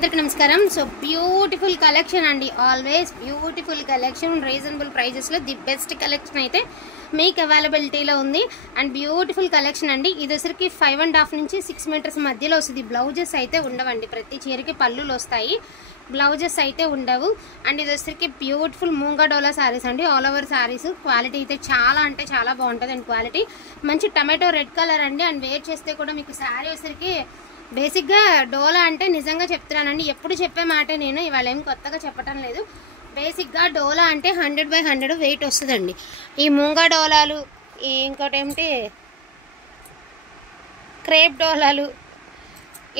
అందరికీ నమస్కారం. So beautiful collection అండి, ఆల్వేస్ బ్యూటిఫుల్ కలెక్షన్, రీజనబుల్ ప్రైజెస్లో ది బెస్ట్ కలెక్షన్ అయితే మీకు అవైలబిలిటీలో ఉంది. అండ్ బ్యూటిఫుల్ కలెక్షన్ అండి. ఇది వచ్చరికి 5.5 నుంచి 6 మీటర్స్ మధ్యలో వస్తుంది. బ్లౌజెస్ అయితే ఉండవండి, ప్రతి చీరకి పళ్ళులు వస్తాయి, బ్లౌజెస్ అయితే ఉండవు. అండ్ ఇది వచ్చరికి బ్యూటిఫుల్ మూంగా డోలా శారీస్ అండి, ఆల్ ఓవర్ శారీస్. క్వాలిటీ అయితే చాలా అంటే చాలా బాగుంటుంది అండి. క్వాలిటీ మంచి టమాటో రెడ్ కలర్ అండి. అండ్ వేర్ చేస్తే కూడా మీకు శారీ వచ్చరికి బేసిక్గా డోలా అంటే నిజంగా చెప్తున్నానండి, ఎప్పుడు చెప్పే మాట నేను, ఇవాళ ఏం కొత్తగా చెప్పటం లేదు. బేసిక్గా డోలా అంటే 100/100 వెయిట్ వస్తుందండి. ఈ మూంగా డోలాలు, ఇంకోటి ఏమిటి క్రేప్ డోలాలు,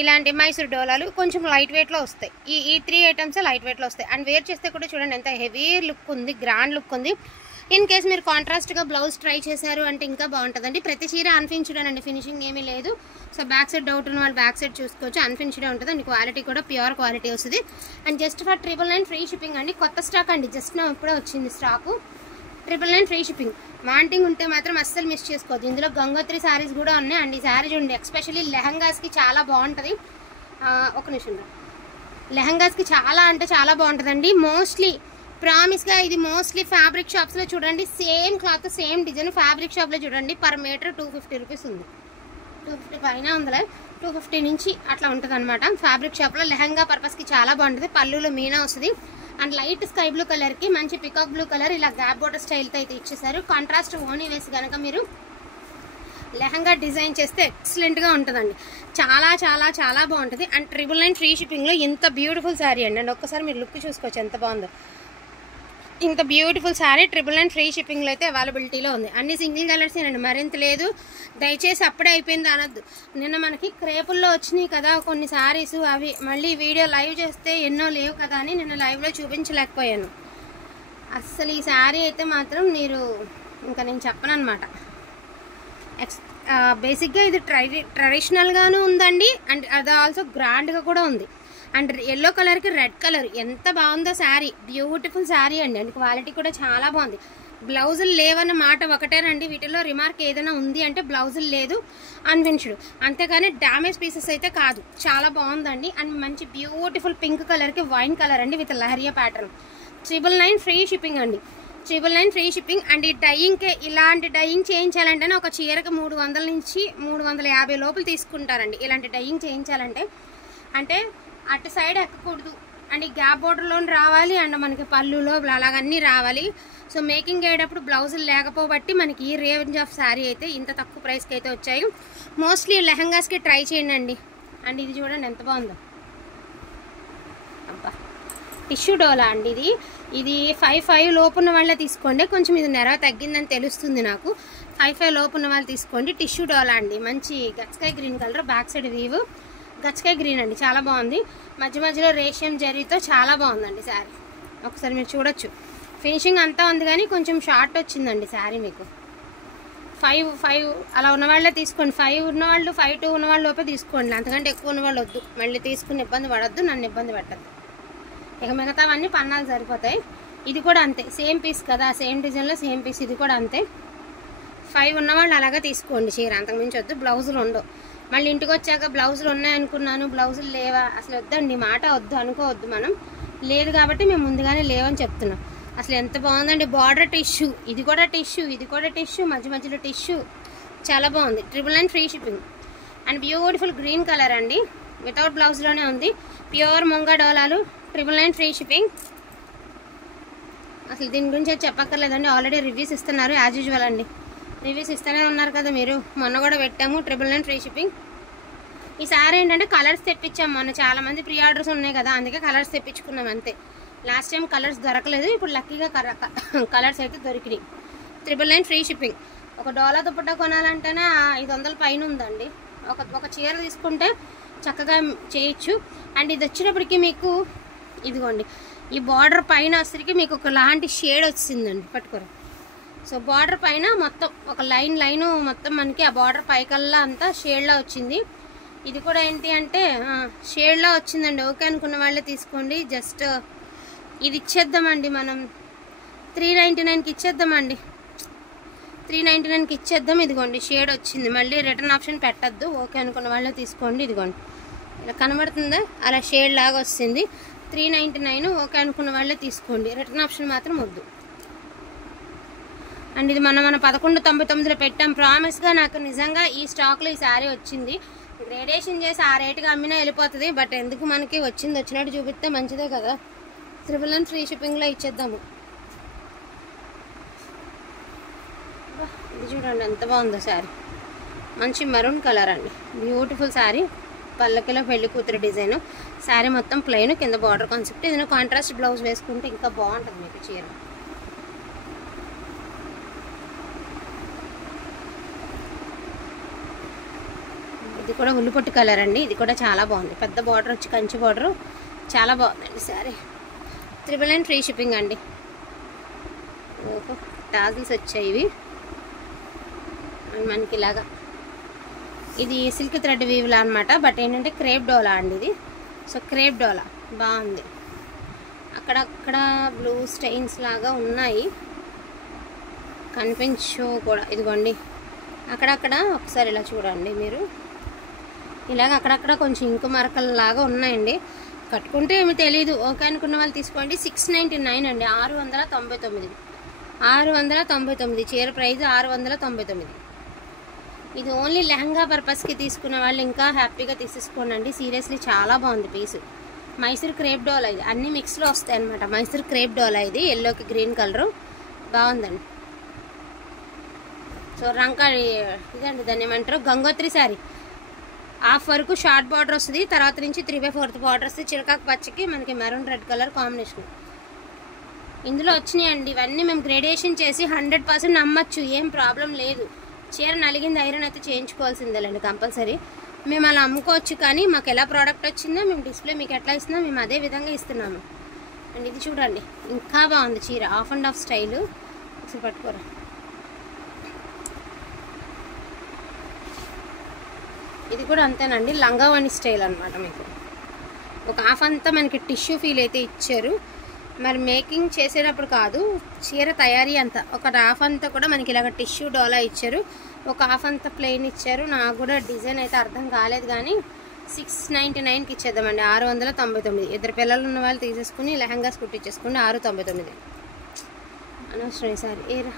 ఇలాంటి మైసూర్ డోలాలు కొంచెం లైట్ వెయిట్లో వస్తాయి. ఈ 3 ఐటమ్స్ లైట్ వెయిట్లో వస్తాయి. అండ్ వేర్ చేస్తే కూడా చూడండి ఎంత హెవీ లుక్ ఉంది, గ్రాండ్ లుక్ ఉంది. ఇన్ కేస్ మీరు కాంట్రాస్ట్గా బ్లౌజ్ ట్రై చేశారు అంటే ఇంకా బాగుంటుందండి. ప్రతి చీర అన్ఫినిష్డ్ అండి, ఫినిషింగ్ ఏమీ లేదు. సో బ్యాక్ సైడ్ డౌట్ ఉన్న వాళ్ళు బ్యాక్ సైడ్ చూసుకోవచ్చు, అన్ఫినిష్డే ఉంటుంది అండి. క్వాలిటీ కూడా ప్యూర్ క్వాలిటీ వస్తుంది. And just for 999 free shipping అండి. కొత్త స్టాక్ అండి, జస్ట్ నా ఇప్పుడే వచ్చింది స్టాకు. 999 free shipping. వాంటింగ్ ఉంటే మాత్రం అస్సలు మిస్ చేసుకోవద్దు. ఇందులో గంగోత్రి శారీస్ కూడా ఉన్నాయి అండి. ఈ శారీ చూడండి, ఎస్పెషల్లీ లెహంగాస్కి చాలా బాగుంటుంది. ఒక నిమిషం, లెహంగాస్కి చాలా అంటే చాలా బాగుంటుందండి. మోస్ట్లీ ప్రామిస్గా ఇది మోస్ట్లీ ఫ్యాబ్రిక్ షాప్స్లో చూడండి, same cloth same design fabric షాప్లో చూడండి పర్ మీటర్ 250 రూపీస్ ఉంది. 250 పైన ఉందిలే, 250 నుంచి అట్లా ఉంటుంది అనమాట. ఫ్యాబ్రిక్ షాప్లో లెహంగా పర్పస్కి చాలా బాగుంటుంది. పళ్ళులో మీనా వస్తుంది. అండ్ లైట్ స్కై బ్లూ కలర్కి మంచి పికాక్ బ్లూ కలర్ ఇలా గ్యాప్ బోర్డర్ స్టైల్తో అయితే ఇచ్చేసారు. కాంట్రాస్ట్ ఓనీ వేసి కనుక మీరు లెహంగా డిజైన్ చేస్తే ఎక్సలెంట్గా ఉంటుందండి. చాలా చాలా చాలా బాగుంటుంది. అండ్ 999 ఫ్రీ షిప్పింగ్లో ఇంత బ్యూటిఫుల్ శారీ అండి. అండ్ ఒక్కసారి మీరు లుక్ చూసుకోవచ్చు ఎంత బాగుందో. ఇంత బ్యూటిఫుల్ శారీ 999 ఫ్రీ షిప్పింగ్లో అయితే అవైలబిలిటీలో ఉంది. అన్ని సింగిల్ కలర్స్ అండి, మరింత లేదు. దయచేసి అప్పుడే అయిపోయింది అనొద్దు. నిన్న మనకి క్రేపుల్లో వచ్చినాయి కదా కొన్ని శారీస్, అవి మళ్ళీ వీడియో లైవ్ చేస్తే ఎన్నో లేవు కదా అని నిన్న లైవ్లో చూపించలేకపోయాను. అస్సలు ఈ శారీ అయితే మాత్రం మీరు ఇంకా నేను చెప్పను అనమాట. బేసిక్గా ఇది ట్రెడిషనల్గాను ఉందండి. అండ్ అది ఆల్సో గ్రాండ్గా కూడా ఉంది. అండ్ ఎల్లో కలర్కి రెడ్ కలర్ ఎంత బాగుందో శారీ, బ్యూటిఫుల్ శారీ అండి. అండ్ క్వాలిటీ కూడా చాలా బాగుంది. బ్లౌజులు లేవన్న మాట ఒకటేనండి, వీటిలో రిమార్క్ ఏదైనా ఉంది అంటే బ్లౌజులు లేదు, అన్ఫినిష్డ్, అంతేగాని డ్యామేజ్ పీసెస్ అయితే కాదు. చాలా బాగుందండి. అండ్ మంచి బ్యూటిఫుల్ పింక్ కలర్కి వైన్ కలర్ అండి with leheriya pattern. 999 free shipping అండి. 999 ఫ్రీ షిప్పింగ్. అండ్ ఈ డయింగ్కి ఇలాంటి డయింగ్ చేయించాలంటేనే ఒక చీరకు 300 నుంచి 350 లోపల తీసుకుంటారండి. ఇలాంటి డయింగ్ చేయించాలంటే అంటే అటు సైడ్ ఎక్కకూడదు అండ్ ఈ గ్యాప్ బోర్డర్లో రావాలి. అండ్ మనకి పళ్ళులో అలాగన్నీ రావాలి. సో మేకింగ్ అయ్యేటప్పుడు బ్లౌజులు లేకపోబట్టి మనకి ఈ రేంజ్ ఆఫ్ శారీ అయితే ఇంత తక్కువ ప్రైస్కి అయితే వచ్చాయి. మోస్ట్లీ లెహంగాస్కి ట్రై చేయండి అండి. అండ్ ఇది చూడండి ఎంత బాగుందో, అబ్బా టిష్యూ డోలా అండి. ఇది 5.5 లోపు ఉన్న వాళ్ళే తీసుకోండి. కొంచెం ఇది నెరవ తగ్గిందని తెలుస్తుంది నాకు. 5.5 లోపు ఉన్న వాళ్ళు తీసుకోండి. టిష్యూ డోలా అండి, మంచి గచ్చకాయ green colour, back side weave గచ్చకాయ గ్రీన్ అండి, చాలా బాగుంది. మధ్య మధ్యలో రేషియం జరీతో చాలా బాగుందండి శారీ. ఒకసారి మీరు చూడొచ్చు, ఫినిషింగ్ అంతా ఉంది కానీ కొంచెం షార్ట్ వచ్చిందండి శారీ. మీకు 5 అలా ఉన్నవాళ్ళే తీసుకోండి. 5 ఉన్నవాళ్ళు 5.2 ఉన్నవాళ్ళు లోపే తీసుకోండి, అంతకంటే ఎక్కువ ఉన్నవాళ్ళు వద్దు. మళ్ళీ తీసుకుని ఇబ్బంది పడొద్దు, నన్ను ఇబ్బంది పెట్టద్దు. ఇక మిగతావన్నీ పన్నాలు సరిపోతాయి. ఇది కూడా అంతే, సేమ్ పీస్ కదా, సేమ్ డిజైన్లో సేమ్ పీస్. ఇది కూడా అంతే. 5 ఉన్నవాళ్ళు అలాగే తీసుకోండి చీర, అంతకుమించి వద్దు. బ్లౌజులు ఉండవు. మళ్ళీ ఇంటికి వచ్చాక బ్లౌజులు ఉన్నాయనుకున్నాను, బ్లౌజులు లేవా, అసలు వద్దండి, మాట వద్దు అనుకోవద్దు. మనం లేదు కాబట్టి మేము ముందుగానే లేవని చెప్తున్నాం. అసలు ఎంత బాగుందండి. బార్డర్ టిష్యూ, ఇది కూడా టిష్యూ, ఇది కూడా టిష్యూ, మధ్య మధ్యలో టిష్యూ, చాలా బాగుంది. 999 free shipping. And beautiful green colour అండి, వితౌట్ బ్లౌజ్లోనే ఉంది. ప్యూర్ ముంగా డోలాలు, 999 ఫ్రీ షిప్పింగ్. అసలు దీని గురించి అయితే చెప్పక్కర్లేదండి, ఆల్రెడీ రివ్యూస్ ఇస్తున్నారు యాజ్ యూజువల్ అండి. రివ్యూస్ ఇస్తూనే ఉన్నారు కదా మీరు, మొన్న కూడా పెట్టాము 999 ఫ్రీ షిప్పింగ్. ఈ సారీ ఏంటంటే కలర్స్ తెప్పించాము మొన్న, చాలామంది ప్రీ ఆర్డర్స్ ఉన్నాయి కదా, అందుకే కలర్స్ తెప్పించుకున్నాం అంతే. లాస్ట్ టైం కలర్స్ దొరకలేదు, ఇప్పుడు లక్కీగా కలర్స్ అయితే దొరికినాయి. 999 ఫ్రీ షిప్పింగ్. ఒక డోలా దుపట్టా కొనాలంటేనే 500 పైన ఉందండి. ఒక చీర తీసుకుంటే చక్కగా చేయొచ్చు. అండ్ ఇది వచ్చేటప్పటికి మీకు ఇదిగోండి, ఈ బార్డర్ పైన వచ్చరికి మీకు ఒకలాంటి షేడ్ వచ్చిందండి, పట్టుకోరు. సో బార్డర్ పైన మొత్తం ఒక లైన్ మొత్తం మనకి ఆ బార్డర్ పైకల్లా అంతా షేడ్లా వచ్చింది. ఇది కూడా ఏంటి అంటే షేడ్లా వచ్చిందండి. ఓకే అనుకున్న వాళ్ళే తీసుకోండి. జస్ట్ ఇది ఇచ్చేద్దామండి, మనం 399కి ఇచ్చేద్దామండి. 399కి ఇచ్చేద్దాం. ఇదిగోండి షేడ్ వచ్చింది, మళ్ళీ రిటర్న్ ఆప్షన్ పెట్టద్దు. ఓకే అనుకున్న వాళ్ళే తీసుకోండి. ఇదిగోండి ఇలా కనబడుతుందా, అలా షేడ్ లాగా వస్తుంది. 399 ఓకే అనుకున్న వాళ్ళే తీసుకోండి, రిటర్న్ ఆప్షన్ మాత్రం వద్దు. అండ్ ఇది మన 1199లో పెట్టాం. ప్రామిస్గా నాకు నిజంగా ఈ స్టాక్లో ఈ శారీ వచ్చింది. గ్రేడేషన్ చేసి ఆ రేటుగా అమ్మినా వెళ్ళిపోతుంది, బట్ ఎందుకు మనకి వచ్చినట్టు చూపిస్తే మంచిదే కదా. 999 ఫ్రీ షిప్పింగ్లో ఇచ్చేద్దాము. ఇది చూడండి ఎంత బాగుందో శారీ, మంచి మెరూన్ కలర్ అండి, బ్యూటిఫుల్ శారీ. పల్లకిలో పెళ్లి కూతురు డిజైన్. శారీ మొత్తం ప్లెయిన్, కింద బార్డర్ కాన్సెప్ట్. ఏదైనా కాంట్రాస్ట్ బ్లౌజ్ వేసుకుంటే ఇంకా బాగుంటుంది మీకు చీర. ఇది కూడా ఉల్లిపొట్టు కలర్ అండి, ఇది కూడా చాలా బాగుంది. పెద్ద బార్డర్ వచ్చి కంచి బార్డర్, చాలా బాగుందండి శారీ. 999 ఫ్రీ షిప్పింగ్ అండి. టాజిల్స్ వచ్చాయి ఇవి మనకి ఇలాగా. ఇది సిల్క్ థ్రెడ్ వీవ్లా అనమాట, బట్ ఏంటంటే క్రేప్ డోలా అండి ఇది. సో క్రేప్ డోలా బాగుంది. అక్కడక్కడ బ్లూ స్టెయిన్స్ లాగా ఉన్నాయి, కనిపించు కూడా. ఇదిగోండి అక్కడక్కడ ఒకసారి ఇలా చూడండి మీరు, ఇలాగ అక్కడక్కడ కొంచెం ఇంకు మరకలు లాగా ఉన్నాయండి. కట్టుకుంటే ఏమి తెలియదు, ఓకే అనుకున్న వాళ్ళు తీసుకోండి. 699 అండి, 699. 699 చీర ప్రైస్ 699. ఇది ఓన్లీ లెహంగా పర్పస్కి తీసుకున్న వాళ్ళు ఇంకా హ్యాపీగా తీసేసుకోండి. సీరియస్లీ చాలా బాగుంది పీసు. మైసూర్ క్రేప్ డోలా, ఇది అన్ని మిక్స్లో వస్తాయి అనమాట. మైసూర్ క్రేప్ డోలా ఇది, ఎల్లోకి గ్రీన్ కలరు, బాగుందండి. సో రంకాడి ఇదండి, దాన్ని ఏమంటారు, గంగోత్రి శారీ. హాఫ్ వరకు షార్ట్ బార్డర్ వస్తుంది, తర్వాత నుంచి 3/4 బార్డర్ వస్తుంది. చిరకాకు పచ్చికి మనకి మెరూన్ రెడ్ కలర్ కాంబినేషన్ ఇందులో వచ్చినాయండి. ఇవన్నీ మేము గ్రేడేషన్ చేసి 100% నమ్మచ్చు, ఏం ప్రాబ్లం లేదు. చీర నలిగింది ఐరన్ అయితే చేయించుకోవాల్సిందేలండి కంపల్సరీ. మేము అలా అమ్ముకోవచ్చు, కానీ మాకు ఎలా ప్రోడక్ట్ వచ్చిందో మేము డిస్ప్లే మీకు ఎట్లా ఇస్తున్నాం మేము అదే విధంగా ఇస్తున్నాము. అండ్ ఇది చూడండి ఇంకా బాగుంది చీర, హాఫ్ అండ్ హాఫ్ స్టైలు. ఒకసారి పట్టుకోరా. ఇది కూడా అంతేనండి, లంగావణి స్టైల్ అనమాట. మీకు ఒక హాఫ్ అంతా మనకి టిష్యూ ఫీల్ అయితే ఇచ్చారు. మరి మేకింగ్ చేసేటప్పుడు కాదు, చీర తయారీ అంతా ఒక హాఫ్ అంతా కూడా మనకి ఇలాగ టిష్యూ డోలా ఇచ్చారు, ఒక హాఫ్ అంతా ప్లెయిన్ ఇచ్చారు. నాకు కూడా డిజైన్ అయితే అర్థం కాలేదు, కానీ 699కి ఇచ్చేద్దామండి. 699. ఇద్దరు పిల్లలు ఉన్న వాళ్ళు తీసేసుకుని లెహంగాస్ కుట్టించేసుకోండి. 699 అనవసరం సారీ. ఏరా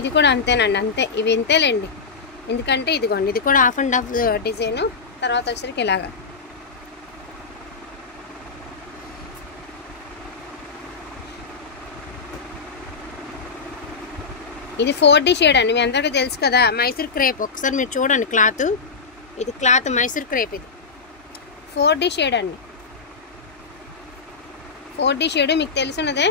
ఇది కూడా అంతేనండి, అంతే. ఇవి ఇంతేలేండి, ఎందుకంటే ఇదిగోండి ఇది కూడా హాఫ్ అండ్ హాఫ్ డిజైను. తర్వాత వచ్చరికి ఇలాగా ఇది 4D షేడ్ అండి, మీ అందరికీ తెలుసు కదా. మైసూర్ క్రేప్ ఒకసారి మీరు చూడండి, క్లాత్ ఇది క్లాత్ మైసూర్ క్రేప్. ఇది 4D షేడ్ అండి, 4D షేడ్ మీకు తెలుసున్నదే.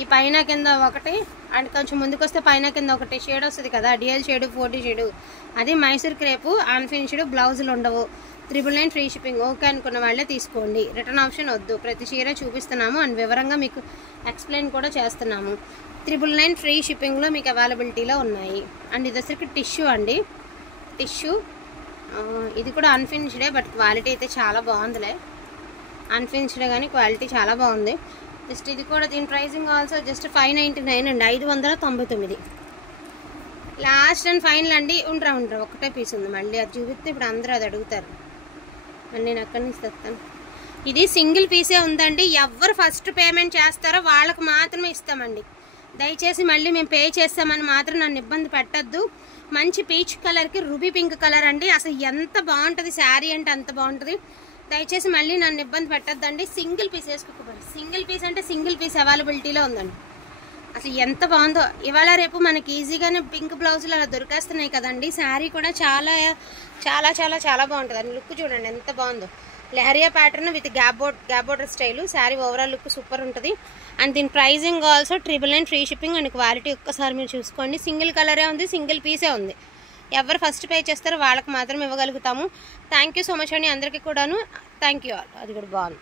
ఈ పైన కింద ఒకటి, అండ్ కొంచెం ముందుకు వస్తే పైన కింద ఒకటి షేడ్ వస్తుంది కదా, డిఎల్ షేడ్ 4D షేడ్. అది మైసూర్ క్రేపు, అన్ఫినిష్డ్, బ్లౌజులు ఉండవు. 999 ఫ్రీ షిప్పింగ్. ఓకే అనుకున్న వాళ్ళే తీసుకోండి, రిటర్న్ ఆప్షన్ వద్దు. ప్రతి చీర చూపిస్తున్నాము అండ్ వివరంగా మీకు ఎక్స్ప్లెయిన్ కూడా చేస్తున్నాము. 999 ఫ్రీ షిప్పింగ్లో మీకు అవైలబిలిటీలో ఉన్నాయి. అండ్ ఇది వచ్చరికి టిష్యూ అండి, టిష్యూ. ఇది కూడా అన్ఫినిష్డే, బట్ క్వాలిటీ అయితే చాలా బాగుందిలే. అన్ఫినిష్డే కానీ క్వాలిటీ చాలా బాగుంది. జస్ట్ ఇది కూడా దీని ప్రైజింగ్ ఆల్సో జస్ట్ 599 అండి, 599. లాస్ట్ అండ్ ఫైనల్ అండి. ఉండరా ఒకటే పీస్ ఉంది, మళ్ళీ అది చూపిస్తే ఇప్పుడు అందరూ అది అడుగుతారు. మళ్ళీ నేను అక్కడి నుంచి తెస్తాను. ఇది సింగిల్ పీసే ఉందండి, ఎవరు ఫస్ట్ పేమెంట్ చేస్తారో వాళ్ళకి మాత్రమే ఇస్తామండి. దయచేసి మళ్ళీ మేము పే చేస్తామని మాత్రం నన్ను ఇబ్బంది పెట్టద్దు. మంచి పీచ్ కలర్కి రూబీ పింక్ కలర్ అండి, అసలు ఎంత బాగుంటుంది శారీ అంటే అంత బాగుంటుంది. దయచేసి మళ్ళీ నన్ను ఇబ్బంది పెట్టద్దండి. సింగిల్ పీస్ వేసుకోకపోండి, సింగిల్ పీస్ అంటే సింగిల్ పీస్ అవైలబిలిటీలో ఉందండి. అసలు ఎంత బాగుందో. ఇవాళ రేపు మనకి ఈజీగానే పింక్ బ్లౌజులు అలా దొరికేస్తున్నాయి కదండి. శారీ కూడా చాలా చాలా చాలా చాలా బాగుంటుంది అండి. లుక్ చూడండి ఎంత బాగుందో. Lehariya pattern with gap border style. Sari overall look super ఉంటుంది. అండ్ దీని pricing also 999 free shipping. And quality ఒక్కసారి మీరు చూసుకోండి. సింగిల్ కలరే ఉంది, సింగిల్ పీసే ఉంది. ఎవరు ఫస్ట్ పే చేస్తారో వాళ్ళకి మాత్రం ఇవ్వగలుగుతాము. థ్యాంక్ యూ సో మచ్ అండి అందరికీ కూడాను. Thank you all. అది కూడా బాగుంది.